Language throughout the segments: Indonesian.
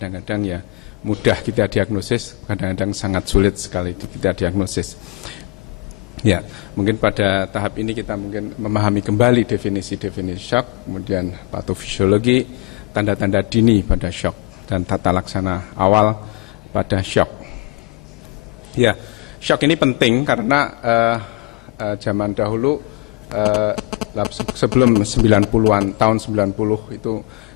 kadang-kadang ya mudah kita diagnosis, kadang-kadang sangat sulit sekali kita diagnosis. Ya, mungkin pada tahap ini kita mungkin memahami kembali definisi-definisi shock, kemudian patofisiologi, tanda-tanda dini pada shock, dan tata laksana awal pada shock. Ya, shock ini penting karena zaman dahulu sebelum 90-an, tahun 90 itu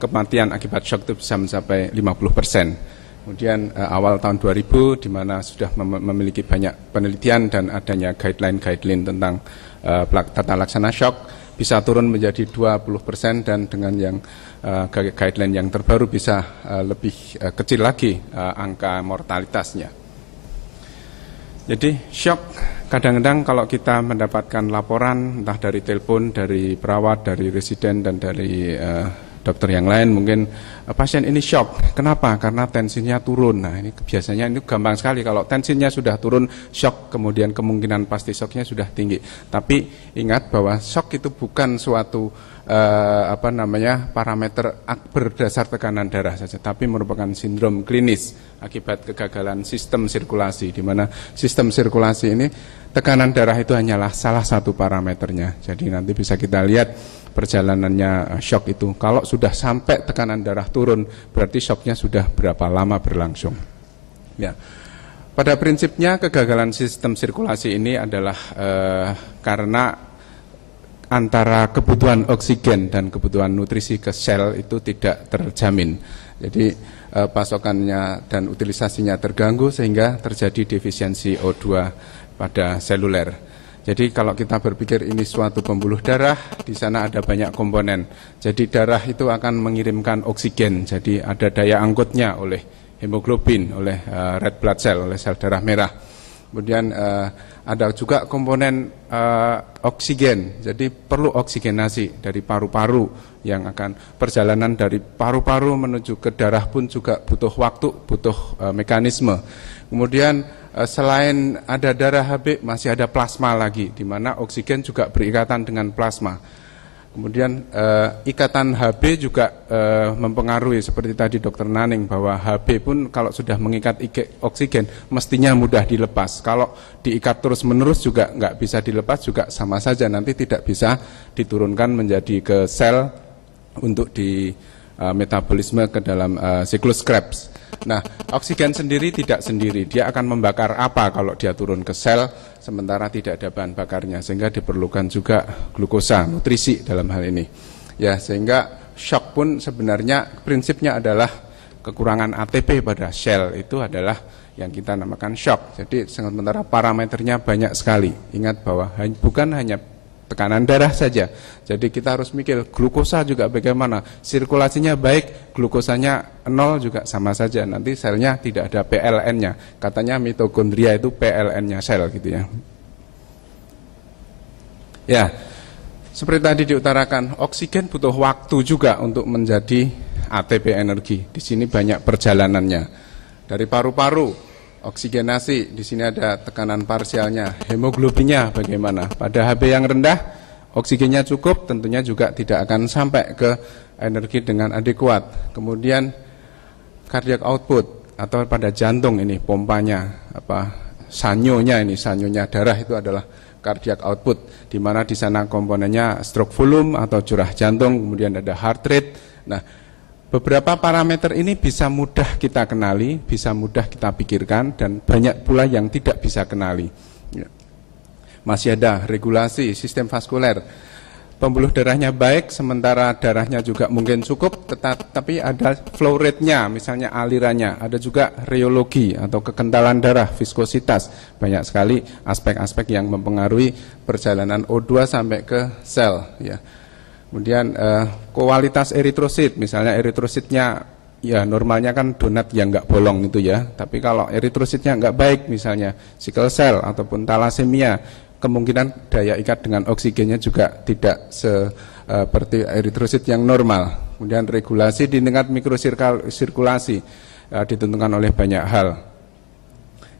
kematian akibat shock itu bisa mencapai 50%. Kemudian awal tahun 2000 di mana sudah memiliki banyak penelitian dan adanya guideline tentang tata laksana shock bisa turun menjadi 20% dan dengan yang guideline yang terbaru bisa lebih kecil lagi angka mortalitasnya. Jadi shock kadang-kadang kalau kita mendapatkan laporan entah dari telepon, dari perawat, dari residen dan dari dokter yang lain, mungkin pasien ini shock. Kenapa? Karena tensinya turun. Nah, ini biasanya ini gampang sekali. Kalau tensinya sudah turun, shock, kemudian kemungkinan pasti shocknya sudah tinggi. Tapi ingat bahwa shock itu bukan suatu parameter berdasar tekanan darah saja, tapi merupakan sindrom klinis akibat kegagalan sistem sirkulasi, di mana sistem sirkulasi ini tekanan darah itu hanyalah salah satu parameternya. Jadi nanti bisa kita lihat perjalanannya shock itu. Kalau sudah sampai tekanan darah turun, berarti shocknya sudah berapa lama berlangsung. Ya, pada prinsipnya kegagalan sistem sirkulasi ini adalah karena antara kebutuhan oksigen dan kebutuhan nutrisi ke sel itu tidak terjamin. Jadi pasokannya dan utilisasinya terganggu sehingga terjadi defisiensi O2 pada seluler. Jadi kalau kita berpikir ini suatu pembuluh darah, di sana ada banyak komponen. Jadi darah itu akan mengirimkan oksigen, jadi ada daya angkutnya oleh hemoglobin, oleh red blood cell, oleh sel darah merah. Kemudian ada juga komponen oksigen, jadi perlu oksigenasi dari paru-paru yang akan perjalanan dari paru-paru menuju ke darah pun juga butuh waktu, butuh mekanisme. Kemudian selain ada darah Hb masih ada plasma lagi, di mana oksigen juga berikatan dengan plasma. Kemudian ikatan Hb juga mempengaruhi, seperti tadi Dr. Naning, bahwa Hb pun kalau sudah mengikat oksigen mestinya mudah dilepas. Kalau diikat terus-menerus juga nggak bisa dilepas, juga sama saja nanti tidak bisa diturunkan menjadi ke sel untuk di metabolisme ke dalam siklus Krebs. Nah, oksigen sendiri tidak sendiri, dia akan membakar apa kalau dia turun ke sel, sementara tidak ada bahan bakarnya, sehingga diperlukan juga glukosa, nutrisi dalam hal ini. Ya, sehingga shock pun sebenarnya prinsipnya adalah kekurangan ATP pada sel, itu adalah yang kita namakan shock. Jadi sementara parameternya banyak sekali. Ingat bahwa bukan hanya tekanan darah saja. Jadi kita harus mikir glukosa juga bagaimana. Sirkulasinya baik, glukosanya 0 juga sama saja. Nanti selnya tidak ada PLN-nya. Katanya mitokondria itu PLN-nya sel gitu ya. Ya, seperti tadi diutarakan, oksigen butuh waktu juga untuk menjadi ATP energi. Di sini banyak perjalanannya. Dari paru-paru oksigenasi, di sini ada tekanan parsialnya, hemoglobinnya bagaimana. Pada Hb yang rendah, oksigennya cukup, tentunya juga tidak akan sampai ke energi dengan adekuat. Kemudian cardiac output atau pada jantung ini pompanya, sanyonya darah itu adalah cardiac output, di mana di sana komponennya stroke volume atau curah jantung, kemudian ada heart rate. Nah, beberapa parameter ini bisa mudah kita kenali, bisa mudah kita pikirkan, dan banyak pula yang tidak bisa kenali. Masih ada regulasi sistem vaskuler. Pembuluh darahnya baik, sementara darahnya juga mungkin cukup, tetapi ada flow rate-nya, misalnya alirannya. Ada juga reologi atau kekentalan darah, viskositas. Banyak sekali aspek-aspek yang mempengaruhi perjalanan O2 sampai ke sel. Ya. Kemudian kualitas eritrosit, misalnya eritrositnya ya normalnya kan donat yang nggak bolong itu ya, tapi kalau eritrositnya nggak baik, misalnya sickle cell ataupun talasemia, kemungkinan daya ikat dengan oksigennya juga tidak seperti eritrosit yang normal. Kemudian regulasi di tingkat mikrosirkulasi ditentukan oleh banyak hal.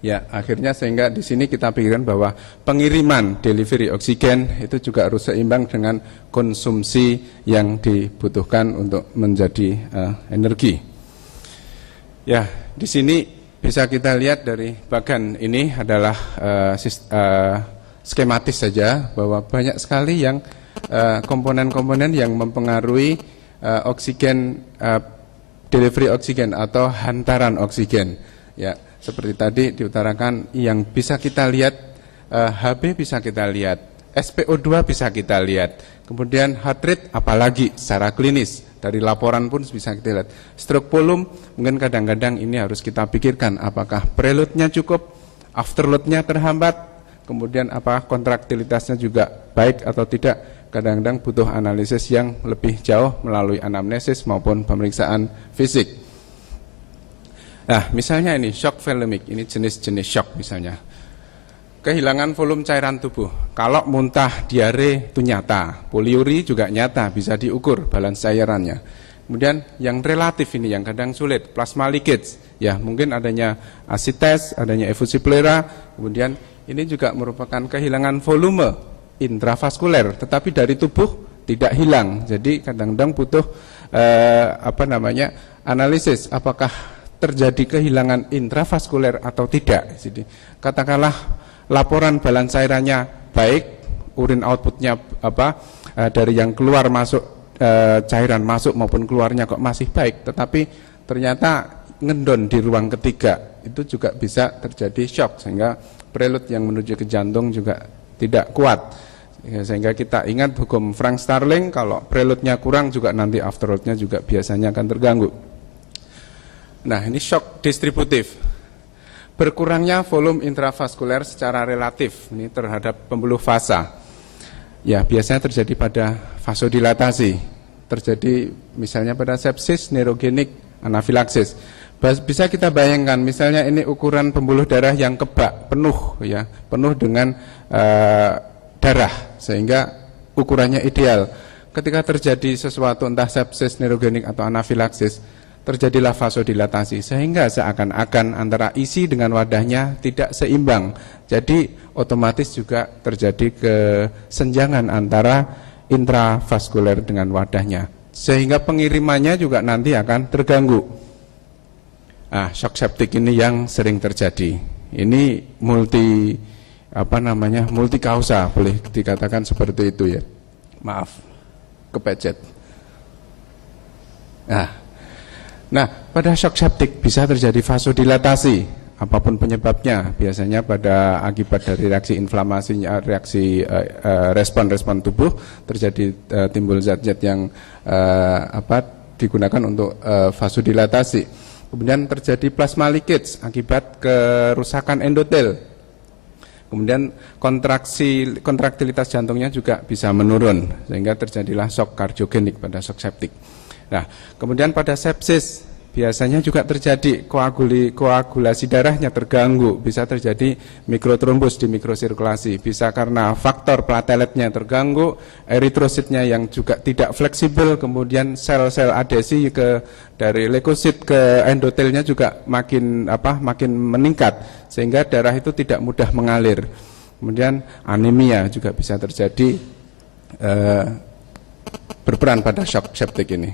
Ya, akhirnya sehingga di sini kita pikirkan bahwa pengiriman delivery oksigen itu juga harus seimbang dengan konsumsi yang dibutuhkan untuk menjadi energi. Ya, di sini bisa kita lihat dari bagan ini adalah skematis saja bahwa banyak sekali yang komponen-komponen yang mempengaruhi oksigen, delivery oksigen atau hantaran oksigen. Ya, seperti tadi diutarakan yang bisa kita lihat, Hb bisa kita lihat, SpO2 bisa kita lihat, kemudian heart rate apalagi secara klinis. Dari laporan pun bisa kita lihat. Stroke volume mungkin kadang-kadang ini harus kita pikirkan apakah prelude-nya cukup, afterload-nya terhambat, kemudian apakah kontraktilitasnya juga baik atau tidak. Kadang-kadang butuh analisis yang lebih jauh melalui anamnesis maupun pemeriksaan fisik. Nah, misalnya ini shock volemic, ini jenis-jenis shock misalnya. Kehilangan volume cairan tubuh. Kalau muntah, diare itu nyata, poliuri juga nyata, bisa diukur balance cairannya. Kemudian yang relatif ini yang kadang sulit, plasma leakage, ya mungkin adanya asites, adanya efusi pleura, kemudian ini juga merupakan kehilangan volume intravaskuler, tetapi dari tubuh tidak hilang. Jadi kadang-kadang butuh analisis apakah terjadi kehilangan intravaskuler atau tidak. Jadi katakanlah laporan balance cairannya baik, urin outputnya dari yang keluar masuk cairan masuk maupun keluarnya kok masih baik, tetapi ternyata ngendon di ruang ketiga, itu juga bisa terjadi shock sehingga prelude yang menuju ke jantung juga tidak kuat. Sehingga kita ingat hukum Frank Starling, kalau prelude-nya kurang juga nanti afterload-nya juga biasanya akan terganggu. Nah, ini shock distributif. Berkurangnya volume intravaskuler secara relatif ini terhadap pembuluh vasa. Ya, biasanya terjadi pada vasodilatasi. Terjadi misalnya pada sepsis, neurogenik, anafilaksis. Bisa kita bayangkan misalnya ini ukuran pembuluh darah yang kebak penuh ya, penuh dengan darah sehingga ukurannya ideal. Ketika terjadi sesuatu entah sepsis, neurogenik atau anafilaksis, terjadilah vasodilatasi sehingga seakan-akan antara isi dengan wadahnya tidak seimbang. Jadi otomatis juga terjadi kesenjangan antara intravaskuler dengan wadahnya sehingga pengirimannya juga nanti akan terganggu. Shock septic ini yang sering terjadi. Ini multi kausa, boleh dikatakan seperti itu ya. Maaf, kepecet. Nah, pada shock septic bisa terjadi vasodilatasi, apapun penyebabnya. Biasanya pada akibat dari reaksi inflamasinya, reaksi respon tubuh terjadi timbul zat-zat yang digunakan untuk vasodilatasi. Kemudian terjadi plasma leakage akibat kerusakan endotel. Kemudian kontraktilitas jantungnya juga bisa menurun sehingga terjadilah shock kardiogenik pada shock septic. Nah, kemudian pada sepsis biasanya juga terjadi koagulasi darahnya terganggu, bisa terjadi mikrotrombus di mikrosirkulasi, bisa karena faktor plateletnya terganggu, eritrositnya yang juga tidak fleksibel, kemudian sel-sel adesi dari leukosit ke endotelnya juga makin meningkat sehingga darah itu tidak mudah mengalir. Kemudian anemia juga bisa terjadi berperan pada shock septic ini.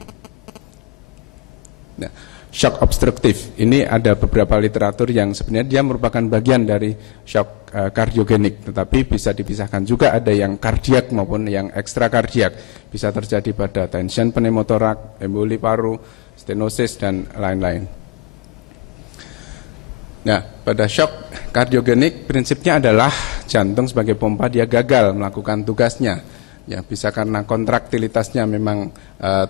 Nah, shock obstruktif ini ada beberapa literatur yang sebenarnya dia merupakan bagian dari shock kardiogenik, tetapi bisa dipisahkan juga ada yang kardiak maupun yang ekstrakardiak. Bisa terjadi pada tension pneumotorak, emboli paru, stenosis dan lain-lain. Nah, pada shock kardiogenik prinsipnya adalah jantung sebagai pompa dia gagal melakukan tugasnya. Ya, bisa karena kontraktilitasnya memang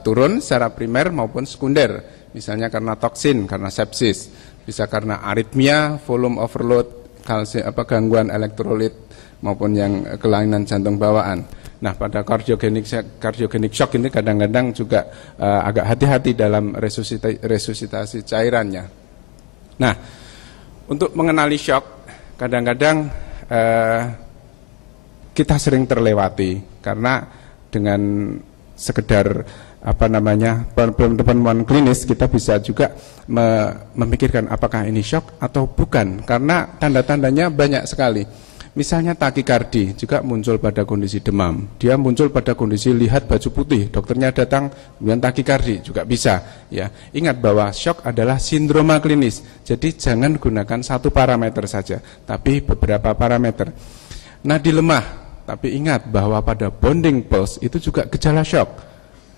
turun secara primer maupun sekunder. Misalnya karena toksin, karena sepsis, bisa karena aritmia, volume overload, gangguan elektrolit maupun yang kelainan jantung bawaan. Nah, pada kardiogenik shock ini kadang-kadang juga agak hati-hati dalam resusitasi cairannya. Nah, untuk mengenali shock, kadang-kadang kita sering terlewati karena dengan sekedar penemuan klinis kita bisa juga memikirkan apakah ini shock atau bukan, karena tanda-tandanya banyak sekali. Misalnya takikardi juga muncul pada kondisi demam. Dia muncul pada kondisi lihat baju putih, dokternya datang kemudian takikardi juga bisa. Ya, ingat bahwa shock adalah sindroma klinis. Jadi jangan gunakan satu parameter saja, tapi beberapa parameter. Nadi lemah, tapi ingat bahwa pada bonding pulse itu juga gejala shock.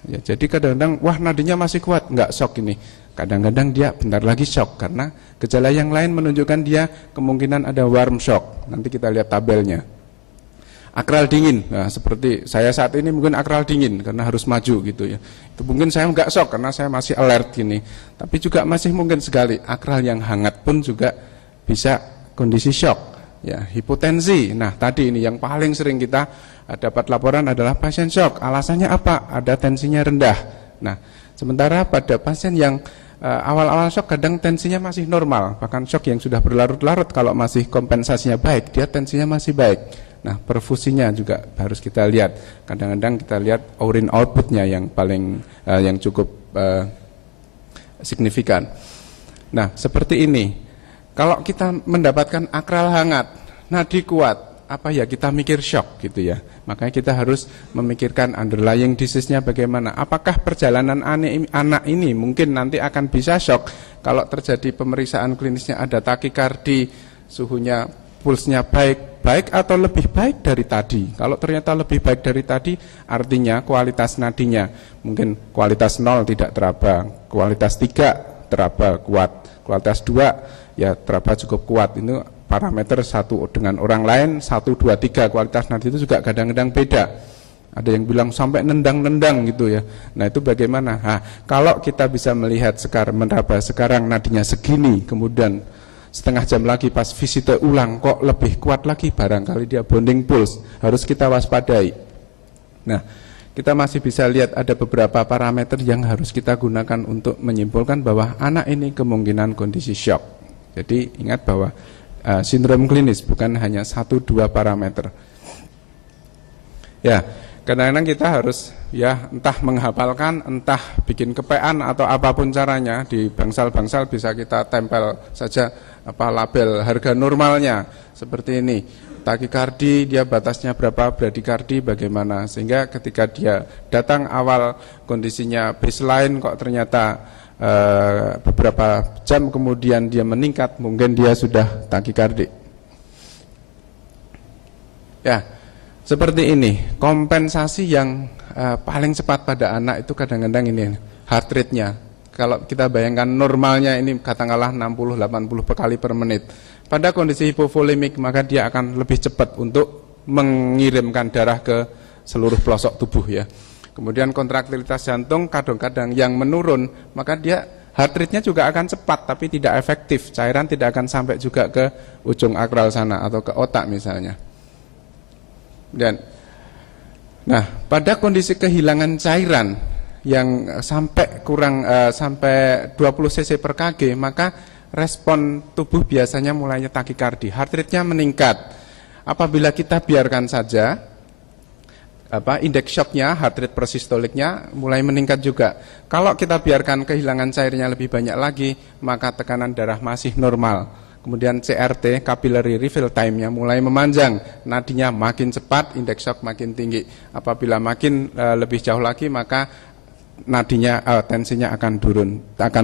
Ya, jadi kadang-kadang wah nadinya masih kuat, enggak shock ini. Kadang-kadang dia bentar lagi shock karena gejala yang lain menunjukkan dia kemungkinan ada warm shock. Nanti kita lihat tabelnya. Akral dingin, nah seperti saya saat ini mungkin akral dingin karena harus maju gitu ya. Itu mungkin saya enggak shock karena saya masih alert gini. Tapi juga masih mungkin sekali akral yang hangat pun juga bisa kondisi shock. Ya, hipotensi. Nah, tadi ini yang paling sering kita dapat laporan adalah pasien shock. Alasannya apa? Ada tensinya rendah. Nah, sementara pada pasien yang awal-awal shock kadang tensinya masih normal, bahkan shock yang sudah berlarut-larut kalau masih kompensasinya baik, dia tensinya masih baik. Nah, perfusinya juga harus kita lihat. Kadang-kadang kita lihat urine outputnya yang paling yang cukup signifikan. Nah, seperti ini. Kalau kita mendapatkan akral hangat, nadi kuat, apa ya kita mikir shock gitu ya. Makanya kita harus memikirkan underlying disease-nya bagaimana. Apakah perjalanan anak ini mungkin nanti akan bisa shock kalau terjadi pemeriksaan klinisnya ada takikardi, suhunya, pulsnya baik atau lebih baik dari tadi. Kalau ternyata lebih baik dari tadi, artinya kualitas nadinya mungkin kualitas 0 tidak teraba, kualitas 3 teraba kuat, kualitas 2 ya teraba cukup kuat. Ini parameter satu dengan orang lain, 1, 2, 3 kualitas nadi itu juga kadang-kadang beda. Ada yang bilang sampai nendang-nendang gitu ya. Nah itu bagaimana? Nah, kalau kita bisa melihat meraba sekarang nadinya segini, kemudian setengah jam lagi pas visite ulang kok lebih kuat lagi, barangkali dia bonding pulse, harus kita waspadai. Nah, kita masih bisa lihat ada beberapa parameter yang harus kita gunakan untuk menyimpulkan bahwa anak ini kemungkinan kondisi shock. Jadi ingat bahwa sindrom klinis bukan hanya 1-2 parameter. Ya, kadang-kadang kita harus ya entah menghafalkan, entah bikin kepean atau apapun caranya. Di bangsal-bangsal bisa kita tempel saja label harga normalnya seperti ini. Takikardi dia batasnya berapa, bradikardi bagaimana, sehingga ketika dia datang awal kondisinya baseline kok ternyata beberapa jam kemudian dia meningkat, mungkin dia sudah takikardi. Ya, seperti ini. Kompensasi yang paling cepat pada anak itu kadang-kadang ini heart rate-nya. Kalau kita bayangkan normalnya ini katakanlah 60-80 kali per menit. Pada kondisi hipovolemik maka dia akan lebih cepat untuk mengirimkan darah ke seluruh pelosok tubuh ya. Kemudian kontraktilitas jantung kadang-kadang yang menurun, maka dia heart rate-nya juga akan cepat tapi tidak efektif. Cairan tidak akan sampai juga ke ujung akral sana atau ke otak misalnya. Dan nah, pada kondisi kehilangan cairan yang sampai kurang sampai 20 cc per kg, maka respon tubuh biasanya mulainya takikardi, heart rate-nya meningkat. Apabila kita biarkan saja indeks shocknya, heart rate persistoliknya mulai meningkat juga. Kalau kita biarkan kehilangan cairnya lebih banyak lagi, maka tekanan darah masih normal. Kemudian CRT, capillary refill time-nya mulai memanjang, nadinya makin cepat, indeks shock makin tinggi. Apabila makin lebih jauh lagi, maka nadinya tensinya akan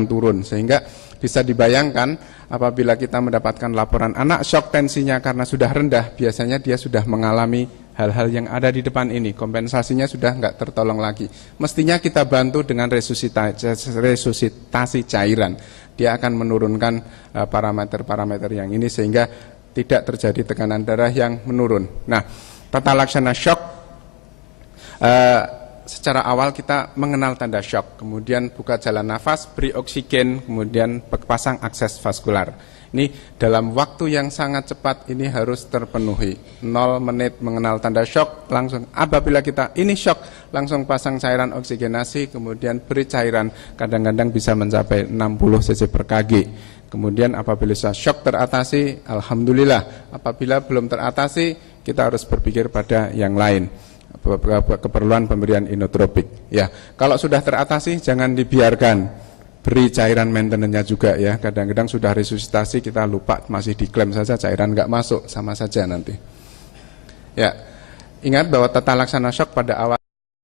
turun. Sehingga bisa dibayangkan apabila kita mendapatkan laporan anak shock tensinya karena sudah rendah, biasanya dia sudah mengalami hal-hal yang ada di depan ini, kompensasinya sudah enggak tertolong lagi. Mestinya kita bantu dengan resusitasi cairan. Dia akan menurunkan parameter-parameter yang ini sehingga tidak terjadi tekanan darah yang menurun. Nah, tata laksana shock, secara awal kita mengenal tanda shock, kemudian buka jalan nafas, beri oksigen, kemudian pasang akses vaskular. Ini dalam waktu yang sangat cepat ini harus terpenuhi. 0 menit mengenal tanda shock, langsung apabila kita ini shock, langsung pasang cairan oksigenasi, kemudian beri cairan, kadang-kadang bisa mencapai 60 cc per kg. Kemudian apabila shock teratasi, alhamdulillah. Apabila belum teratasi, kita harus berpikir pada yang lain, keperluan pemberian inotropik. Ya, kalau sudah teratasi jangan dibiarkan. Beri cairan maintenance-nya juga ya. Kadang-kadang sudah resusitasi kita lupa, masih diklaim saja cairan nggak masuk, sama saja nanti. Ya, ingat bahwa tata laksana shock pada awal